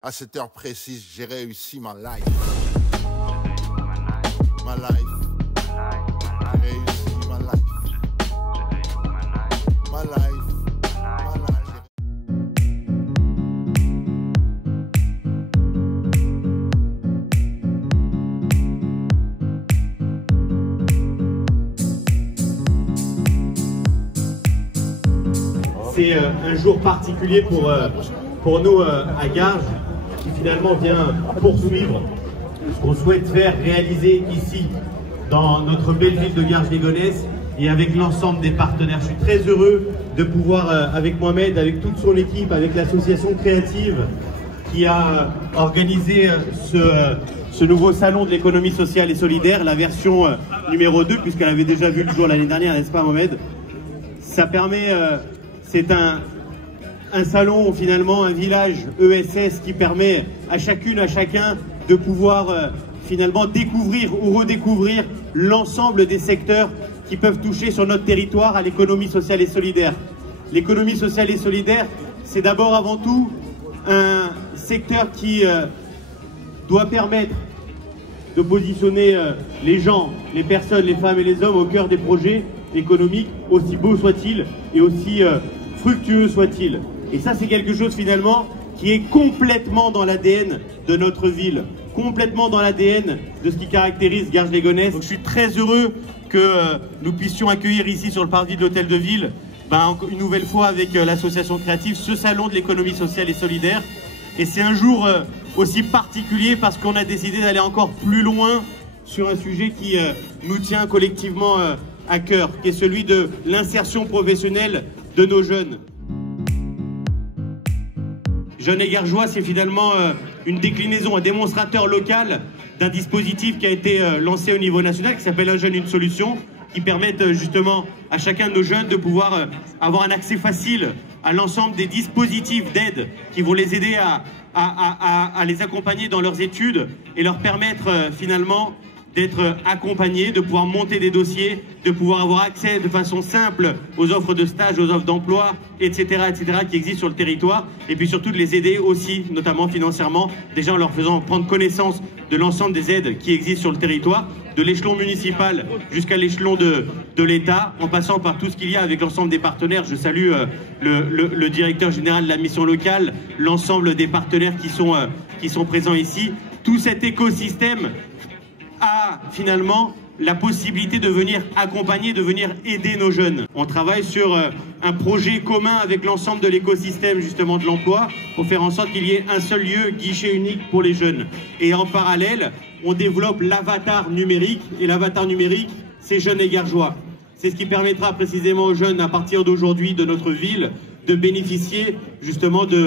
À cette heure précise, j'ai réussi ma life. Ma life. J'ai réussi ma life. Ma life. C'est un jour particulier pour nous à Garges, qui finalement vient poursuivre ce qu'on souhaite faire réaliser ici, dans notre belle ville de Garges-les-Gonesse et avec l'ensemble des partenaires. Je suis très heureux de pouvoir, avec Mohamed, avec toute son équipe, avec l'association créative qui a organisé ce nouveau salon de l'économie sociale et solidaire, la version numéro 2, puisqu'elle avait déjà vu le jour l'année dernière, n'est-ce pas Mohamed? Ça permet... c'est un salon, finalement, un village ESS qui permet à chacune, à chacun de pouvoir finalement découvrir ou redécouvrir l'ensemble des secteurs qui peuvent toucher sur notre territoire à l'économie sociale et solidaire. L'économie sociale et solidaire, c'est d'abord avant tout un secteur qui doit permettre de positionner les gens, les personnes, les femmes et les hommes au cœur des projets économiques, aussi beaux soient-ils et aussi fructueux soient-ils. Et ça, c'est quelque chose finalement qui est complètement dans l'ADN de notre ville, complètement dans l'ADN de ce qui caractérise Garges-les-Gonesse. Donc je suis très heureux que nous puissions accueillir ici sur le parvis de l'Hôtel de Ville, une nouvelle fois avec l'association créative, ce salon de l'économie sociale et solidaire. Et c'est un jour aussi particulier parce qu'on a décidé d'aller encore plus loin sur un sujet qui nous tient collectivement à cœur, qui est celui de l'insertion professionnelle de nos jeunes. Jeunes et Gargeois, c'est finalement une déclinaison, un démonstrateur local d'un dispositif qui a été lancé au niveau national, qui s'appelle Un jeune, une solution, qui permettent justement à chacun de nos jeunes de pouvoir avoir un accès facile à l'ensemble des dispositifs d'aide qui vont les aider à les accompagner dans leurs études et leur permettre finalement d'être accompagnés, de pouvoir monter des dossiers, de pouvoir avoir accès de façon simple aux offres de stage, aux offres d'emploi, etc., qui existent sur le territoire, et puis surtout de les aider aussi, notamment financièrement, déjà en leur faisant prendre connaissance de l'ensemble des aides qui existent sur le territoire, de l'échelon municipal jusqu'à l'échelon de l'État, en passant par tout ce qu'il y a avec l'ensemble des partenaires. Je salue le directeur général de la mission locale, l'ensemble des partenaires qui sont présents ici. Tout cet écosystème a finalement la possibilité de venir accompagner, de venir aider nos jeunes. On travaille sur un projet commun avec l'ensemble de l'écosystème justement de l'emploi pour faire en sorte qu'il y ait un seul lieu, guichet unique pour les jeunes. Et en parallèle, on développe l'avatar numérique, et l'avatar numérique, c'est Jeunes et Gargeois. C'est ce qui permettra précisément aux jeunes à partir d'aujourd'hui de notre ville de bénéficier justement de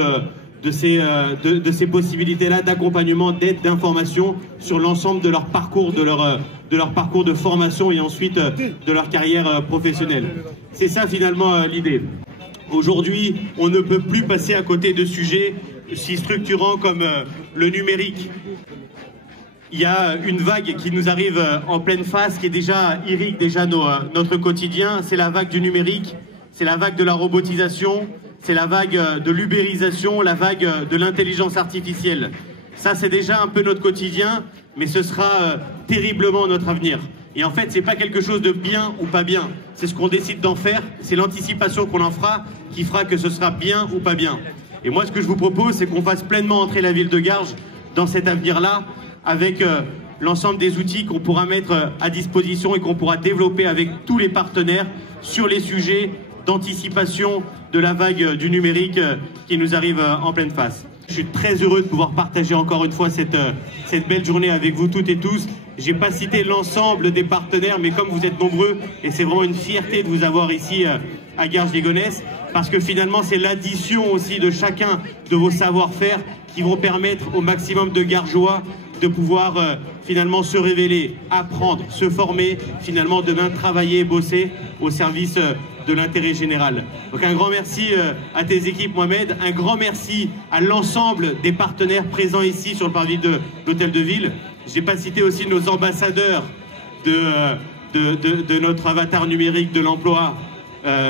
ces possibilités-là d'accompagnement, d'aide, d'information sur l'ensemble de leur parcours, de leur parcours de formation et ensuite de leur carrière professionnelle. C'est ça finalement l'idée. Aujourd'hui, on ne peut plus passer à côté de sujets si structurants comme le numérique. Il y a une vague qui nous arrive en pleine face, qui est irrigue déjà notre quotidien. C'est la vague du numérique, c'est la vague de la robotisation, c'est la vague de l'ubérisation, la vague de l'intelligence artificielle. Ça, c'est déjà un peu notre quotidien, mais ce sera terriblement notre avenir. Et en fait, c'est pas quelque chose de bien ou pas bien. C'est ce qu'on décide d'en faire, c'est l'anticipation qu'on en fera qui fera que ce sera bien ou pas bien. Et moi, ce que je vous propose, c'est qu'on fasse pleinement entrer la ville de Garges dans cet avenir-là, avec l'ensemble des outils qu'on pourra mettre à disposition et qu'on pourra développer avec tous les partenaires sur les sujets d'anticipation de la vague du numérique qui nous arrive en pleine face. Je suis très heureux de pouvoir partager encore une fois cette belle journée avec vous toutes et tous. J'ai pas cité l'ensemble des partenaires, mais comme vous êtes nombreux, et c'est vraiment une fierté de vous avoir ici à Garges-les-Gonesse, parce que finalement c'est l'addition aussi de chacun de vos savoir-faire qui vont permettre au maximum de Gargeois de pouvoir finalement se révéler, apprendre, se former, finalement demain travailler et bosser au service de l'intérêt général. Donc un grand merci à tes équipes Mohamed, un grand merci à l'ensemble des partenaires présents ici sur le parvis de l'Hôtel de Ville. Je n'ai pas cité aussi nos ambassadeurs de notre avatar numérique de l'emploi,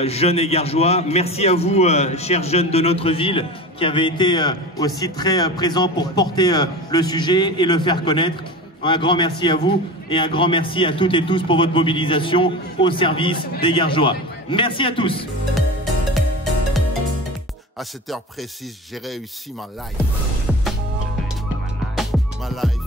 jeunes égargeois. Merci à vous, chers jeunes de notre ville, qui avez été aussi très présents pour porter le sujet et le faire connaître. Un grand merci à vous et un grand merci à toutes et tous pour votre mobilisation au service des Gargeois. Merci à tous. À cette heure précise, j'ai réussi ma life. Ma life.